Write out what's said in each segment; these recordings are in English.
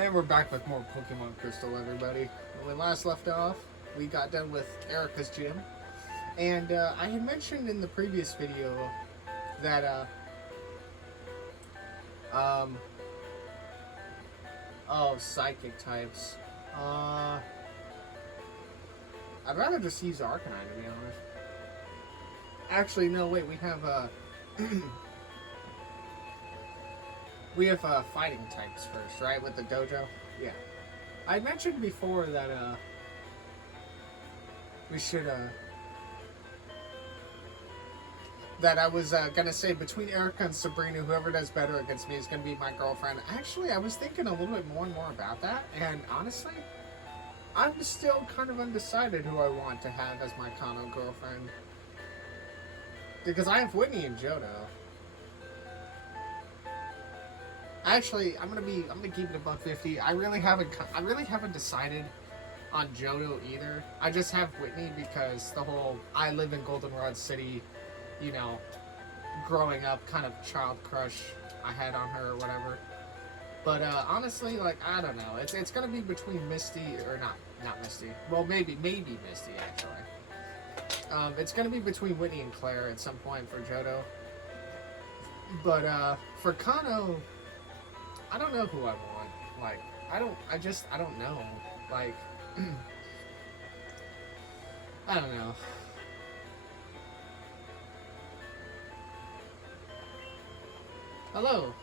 And we're back with more Pokemon Crystal, everybody. When we last left off, we got done with Erica's gym. And I had mentioned in the previous video that, psychic types. I'd rather just use Arcanine, to be honest. Actually, no, wait, we have, we have fighting types first, right? With the dojo? Yeah. I mentioned before that we should that I was gonna say between Erica and Sabrina, whoever does better against me is gonna be my girlfriend. Actually, I was thinking a little bit more and more about that, and honestly, I'm still kind of undecided who I want to have as my Kano girlfriend. Because I have Whitney and Johto. Actually, I'm gonna keep it $150. I really haven't decided on Johto either. I just have Whitney because the whole I live in Goldenrod City, you know, growing up kind of child crush I had on her or whatever. But honestly, like, I don't know. It's gonna be between Misty or not Misty. Well, maybe Misty actually. It's gonna be between Whitney and Claire at some point for Johto. But for Kano, I don't know who I want. Like, I don't know. Like, I don't know. Hello.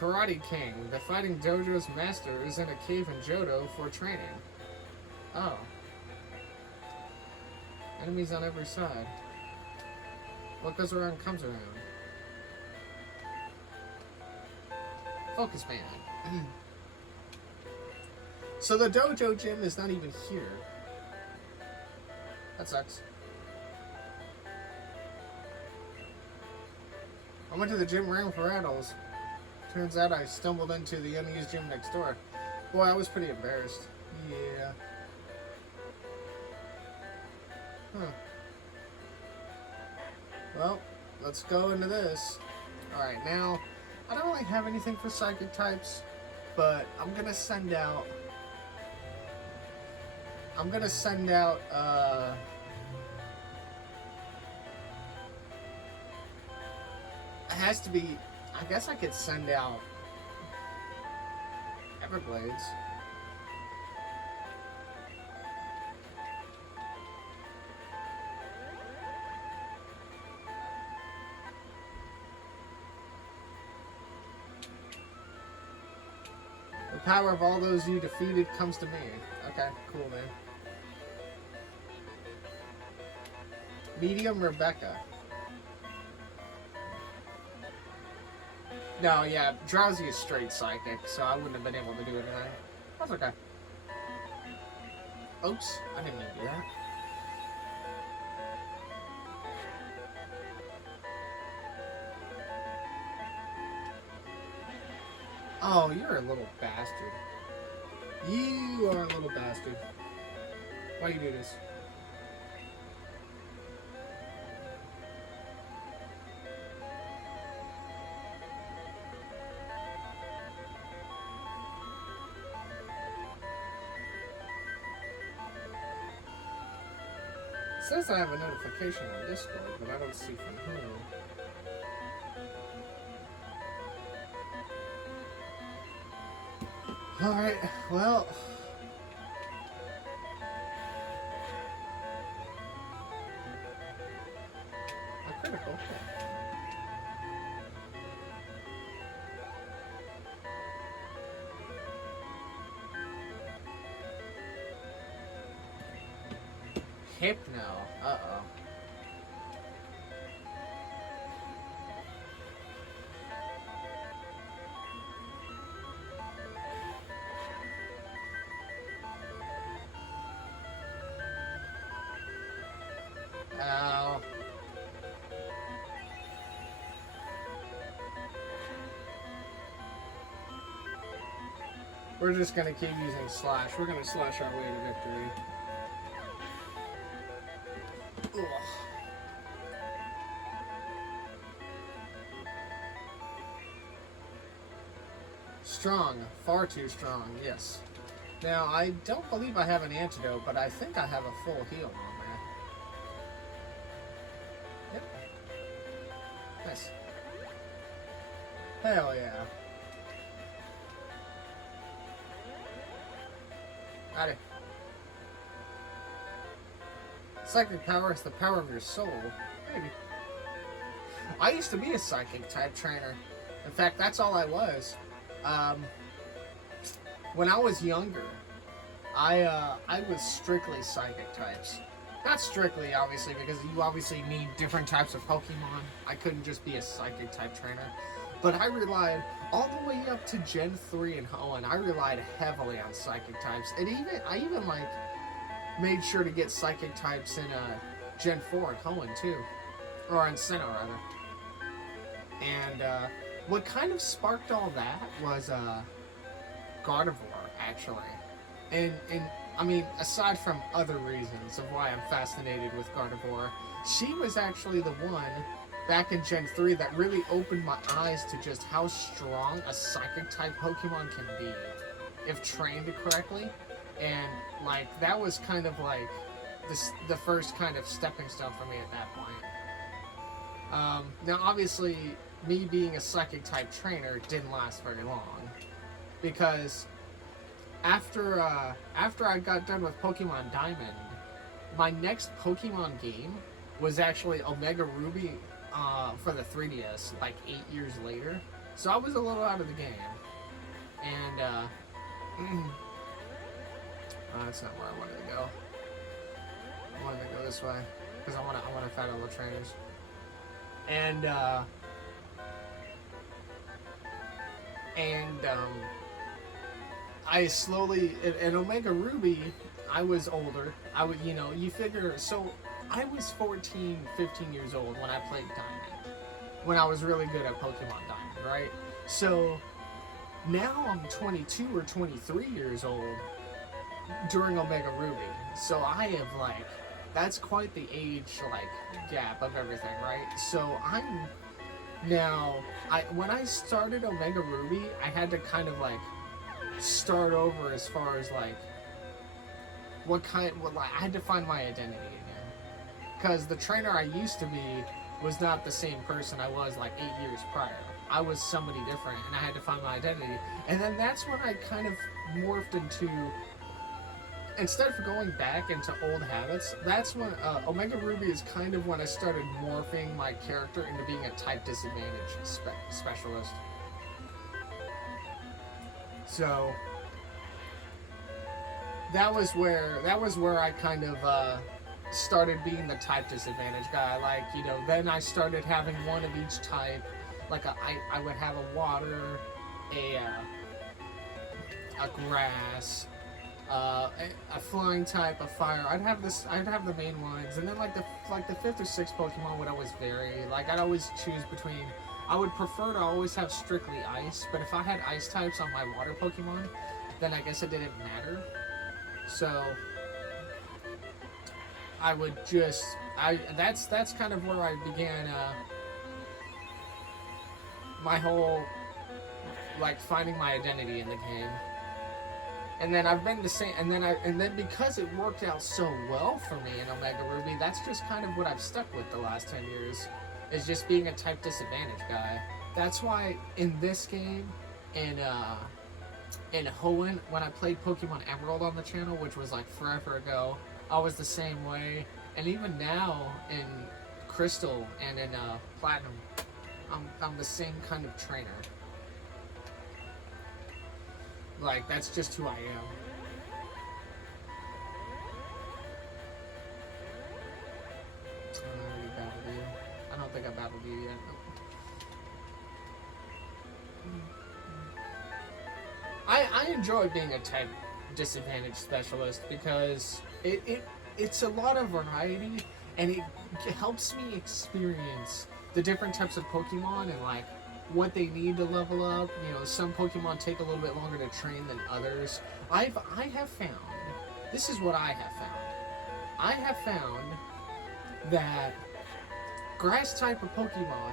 Karate King, the fighting dojo's master, is in a cave in Johto for training. Oh. Enemies on every side. What goes around comes around. Focus man. So the dojo gym is not even here. That sucks. I went to the gym room for adults. Turns out I stumbled into the unused gym next door. Boy, I was pretty embarrassed. Yeah. Huh. Well, let's go into this. Alright, now, I don't really have anything for psychic types, but I'm gonna send out... it has to be... I guess I could send out Everblades. The power of all those you defeated comes to me. Okay, cool, man. Medium Rebecca. No, yeah, Drowsy is straight psychic, so I wouldn't have been able to do it tonight. That's okay. Oops, I didn't mean to do that. Oh, you're a little bastard. You are a little bastard. Why do you do this? It says I have a notification on Discord, but I don't see from who. Alright, well... a critical. Hypno. Uh-oh. Ow. We're just gonna keep using slash. We're gonna slash our way to victory. Ugh. Strong. Far too strong, yes. Now, I don't believe I have an antidote, but I think I have a full heal on there. Yep. Nice. Hell yeah. Howdy. Psychic power is the power of your soul. Maybe. I used to be a psychic type trainer. In fact, that's all I was. When I was younger, I was strictly psychic types. Not strictly, obviously, because you obviously need different types of Pokemon. I couldn't just be a psychic type trainer. But I relied all the way up to Gen 3 and Hoenn. I relied heavily on psychic types. And I even like made sure to get psychic types in Gen 4 and Hoenn too. Or in Sinnoh, rather. And what kind of sparked all that was Gardevoir, actually. And I mean, aside from other reasons of why I'm fascinated with Gardevoir, she was actually the one back in Gen 3 that really opened my eyes to just how strong a psychic type Pokemon can be if trained correctly. And like that was kind of like the first kind of stepping stone for me at that point. Now obviously me being a psychic type trainer didn't last very long, because after I got done with Pokemon Diamond, my next Pokemon game was actually Omega Ruby for the 3DS, like 8 years later. So I was a little out of the game, and that's not where I wanted to go. I wanted to go this way because I want to fight all the trainers, and I slowly, in Omega Ruby, I was older. I would, you figure, so I was 14, 15 years old when I played Diamond, when I was really good at Pokemon Diamond, right? So now I'm 22 or 23 years old during Omega Ruby. So I have like, that's quite the age like gap of everything, right? So when I started Omega Ruby, I had to kind of like start over as far as like I had to find my identity again, because the trainer I used to be was not the same person I was like 8 years prior. I was somebody different, and I had to find my identity. And then that's when I kind of morphed into, instead of going back into old habits, that's when Omega Ruby is kind of when I started morphing my character into being a type disadvantage specialist. So that was where I kind of started being the type disadvantage guy. Like, then I started having one of each type. Like I would have a water, a grass, a flying type, a fire. I'd have the main ones, and then like the 5th or 6th Pokemon would always vary. Like I'd always choose between. I would prefer to always have strictly ice, but if I had ice types on my water Pokemon, then I guess it didn't matter. So I would just that's kind of where I began my whole like finding my identity in the game. And then I've been the same, and then because it worked out so well for me in Omega Ruby, that's just kind of what I've stuck with the last 10 years, is just being a type disadvantage guy. That's why in this game, in Hoenn, when I played Pokemon Emerald on the channel, which was like forever ago, I was the same way. And even now in Crystal and in Platinum, I'm the same kind of trainer. Like, that's just who I am. I don't think I battled you yet. I enjoy being a type disadvantage specialist because it's a lot of variety, and it helps me experience the different types of Pokemon and like what they need to level up. Some Pokemon take a little bit longer to train than others. I have found, this is what I have found. I have found that grass type of Pokemon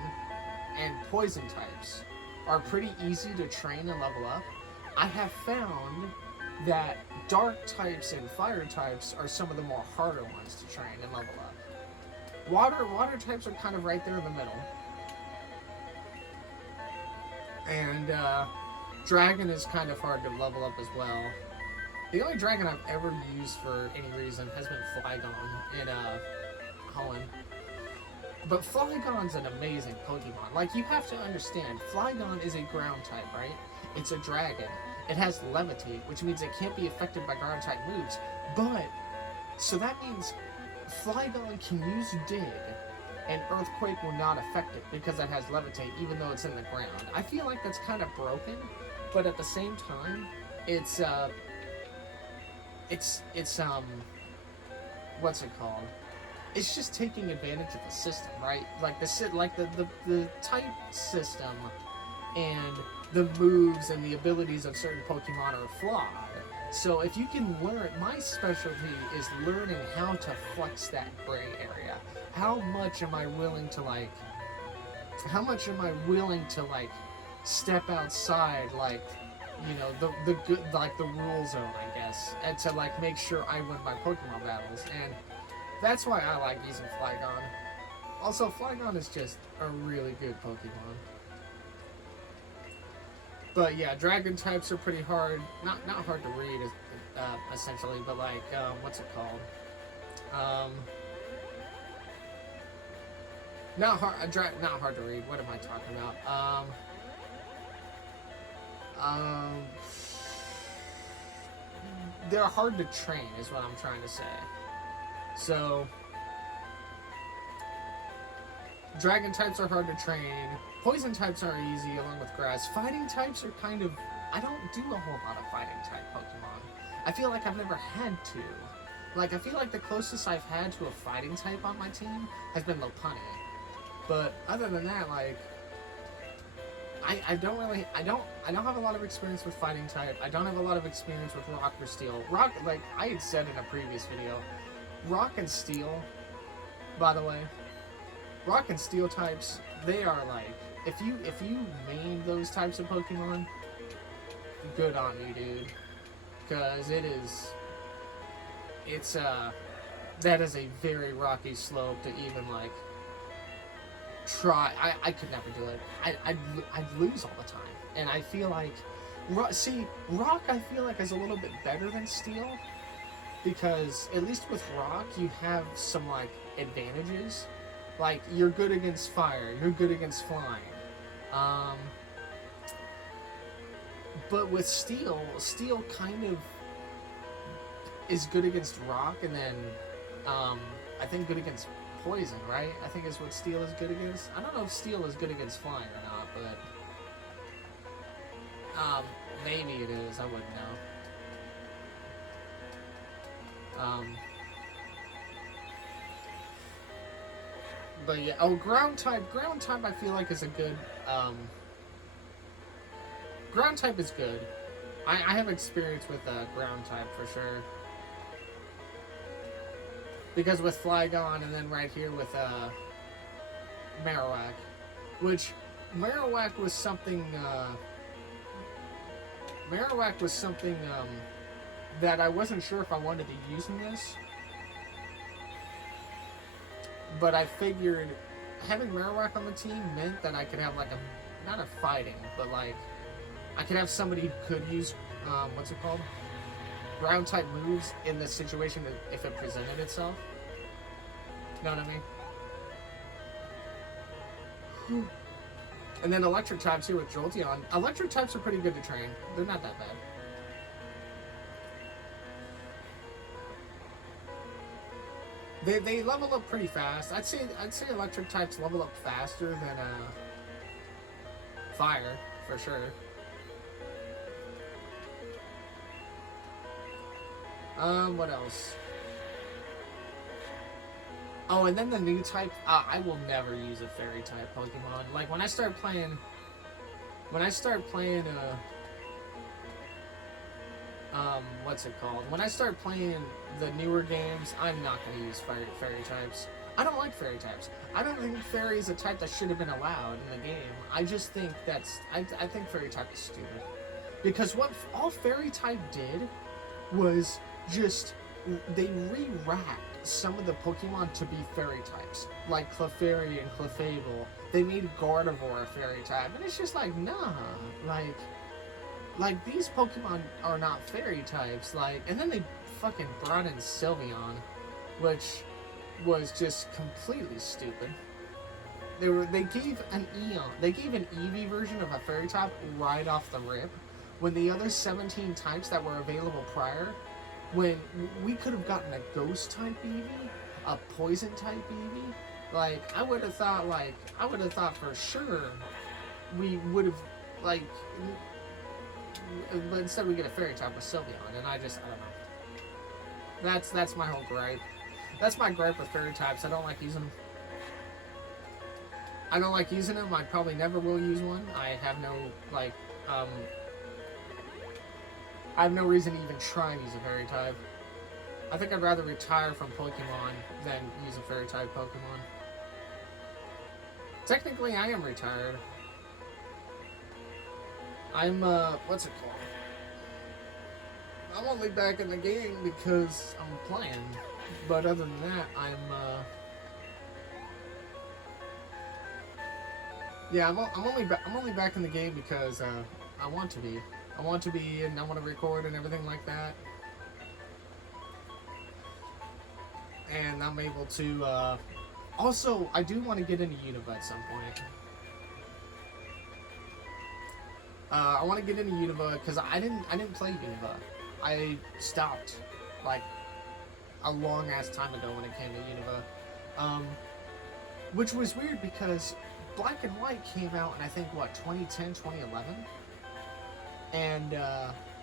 and poison types are pretty easy to train and level up, I have found that dark types and fire types are some of the more harder ones to train and level up. Water types are kind of right there in the middle. And dragon is kind of hard to level up as well. The only dragon I've ever used for any reason has been Flygon in Holland. But Flygon's an amazing Pokemon. Like, you have to understand, Flygon is a ground type, right? It's a dragon. It has Levitate, which means it can't be affected by ground type moves. But, so that means Flygon can use Dig, and Earthquake will not affect it because it has Levitate, even though it's in the ground. I feel like that's kind of broken, but at the same time, it's what's it called? It's just taking advantage of the system, right? Like the type system and the moves and the abilities of certain Pokemon are flawed. So if you can learn, my specialty is learning how to flex that gray area. How much am I willing to step outside, like, you know, the good, like the rule zone, I guess, and to like make sure I win my Pokemon battles. And that's why I like using Flygon. Also, Flygon is just a really good Pokemon. But yeah, dragon types are pretty hard. Not hard to read, essentially, but like, what's it called? Not hard to read. What am I talking about? They're hard to train, is what I'm trying to say. So, dragon types are hard to train. Poison types are easy, along with grass. Fighting types are kind of... I don't do a whole lot of fighting type Pokemon. I feel like I've never had to. Like, I feel like the closest I've had to a fighting type on my team has been Lopunny. But other than that, like, I don't have a lot of experience with fighting type. I don't have a lot of experience with rock or steel. Rock, like I had said in a previous video, rock and steel, by the way, rock and steel types, they are like, if you main those types of Pokemon, good on you, dude. Because that is a very rocky slope to even like try. I could never do it. I'd lose all the time. And I feel like, rock I feel like is a little bit better than steel, because at least with rock you have some like advantages. Like, you're good against fire, you're good against flying. But with steel kind of is good against rock, and then I think good against poison, right? I think is what steel is good against. I don't know if steel is good against flying or not, but maybe it is. I wouldn't know. But yeah, ground type I feel like is a good, ground type is good. I have experience with ground type for sure. Because with Flygon, and then right here with Marowak, which Marowak was something that I wasn't sure if I wanted to use in this. But I figured having Marowak on the team meant that I could have like not a fighting, but like I could have somebody who could use, what's it called? Ground type moves in this situation if it presented itself. You know what I mean? And then electric types here with Jolteon. Electric types are pretty good to train. They're not that bad. They level up pretty fast. I'd say electric types level up faster than fire, for sure. What else? Oh, and then the new type. I will never use a fairy type Pokemon. Like when I start playing what's it called? When I start playing the newer games, I'm not going to use fairy types. I don't like fairy types. I don't think fairy is a type that should have been allowed in the game. I just think I think fairy type is stupid. Because what all fairy type did was just they re-racked some of the Pokemon to be fairy types, like Clefairy and Clefable. They made Gardevoir a fairy type, and it's just like, nah, like these Pokemon are not fairy types. Like, and then they fucking brought in Sylveon, which was just completely stupid. They gave an Eevee version of a fairy type right off the rip, when the other 17 types that were available prior, when we could have gotten a ghost type Eevee, a poison type Eevee. Like, I would have thought for sure we would have, like, but instead we get a fairy type with Sylveon, and I don't know. That's my whole gripe. That's my gripe with fairy types. I don't like using them. I don't like using them. I probably never will use one. I have no, like, I have no reason to even try and use a fairy type. I think I'd rather retire from Pokemon than use a fairy type Pokemon. Technically, I am retired. I'm, what's it called? I'm only back in the game because I'm playing. But other than that, yeah, I'm only back in the game because, I want to be. I want to be, and I want to record and everything like that. And I'm able to, also, I do want to get into Unova at some point. I want to get into Unova because I didn't play Unova. I stopped, like, a long ass time ago when it came to Unova. Which was weird because Black and White came out in, I think, what, 2010, 2011? And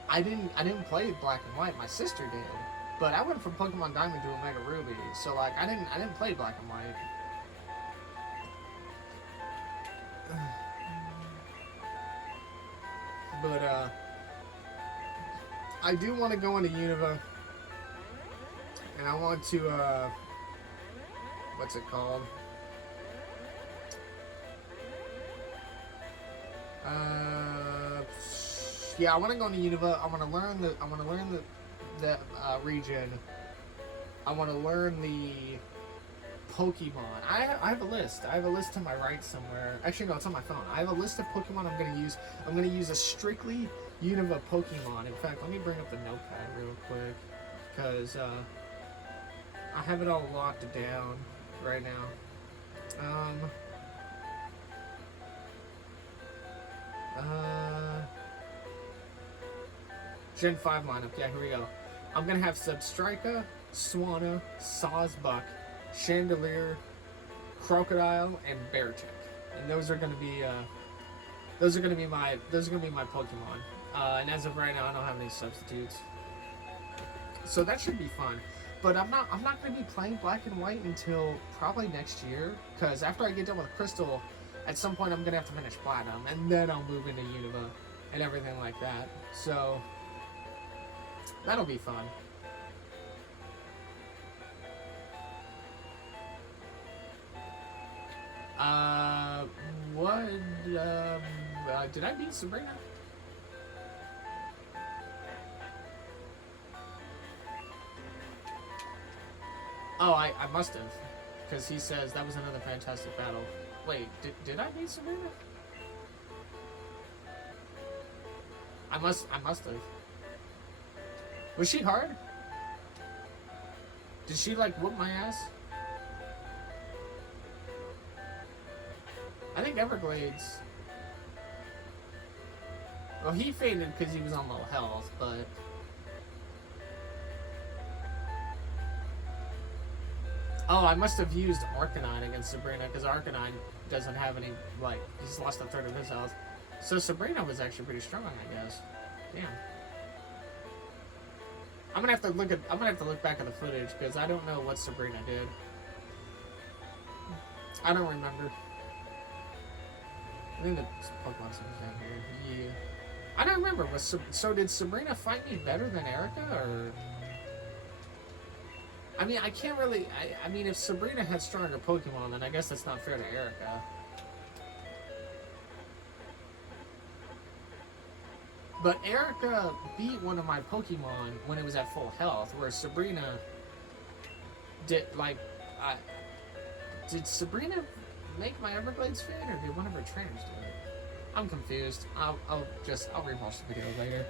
I didn't play Black and White. My sister did, but I went from Pokemon Diamond to Omega Ruby, so like I didn't play Black and White. But I do want to go into Unova, and I want to what's it called? Yeah, I want to go into Unova. I want to learn the region. I want to learn the Pokemon. I have a list. I have a list to my right somewhere. Actually, no, it's on my phone. I have a list of Pokemon I'm going to use. I'm going to use a strictly Unova Pokemon. In fact, let me bring up the notepad real quick, because I have it all locked down right now. Gen 5 lineup. Yeah, here we go. I'm going to have Substrika, Swanna, Sawsbuck, Chandelier, Crocodile, and Beartick. And those are going to be my Pokemon. And as of right now, I don't have any substitutes. So that should be fun. But I'm not going to be playing Black and White until probably next year, because after I get done with Crystal, at some point I'm going to have to finish Platinum, and then I'll move into Unova and everything like that. So that'll be fun. Did I beat Sabrina? Oh, I must have, because he says that was another fantastic battle. Wait, did I beat Sabrina? I must have. Was she hard? Did she, like, whoop my ass? I think Everglades... Well, he faded because he was on low health, but... Oh, I must have used Arcanine against Sabrina, because Arcanine doesn't have any, like, he's lost a third of his health. So Sabrina was actually pretty strong, I guess. Damn. I'm gonna have to look back at the footage, because I don't know what Sabrina did. I don't remember. I think the Pokemon is down here. Yeah. I don't remember. So did Sabrina fight me better than Erica, or? I mean, I can't really. I mean, if Sabrina had stronger Pokemon, then I guess that's not fair to Erica. But Erica beat one of my Pokemon when it was at full health, whereas Sabrina did, like, did Sabrina make my Everblades fade, or did one of her trainers do it? I'm confused. I'll rewatch the video later.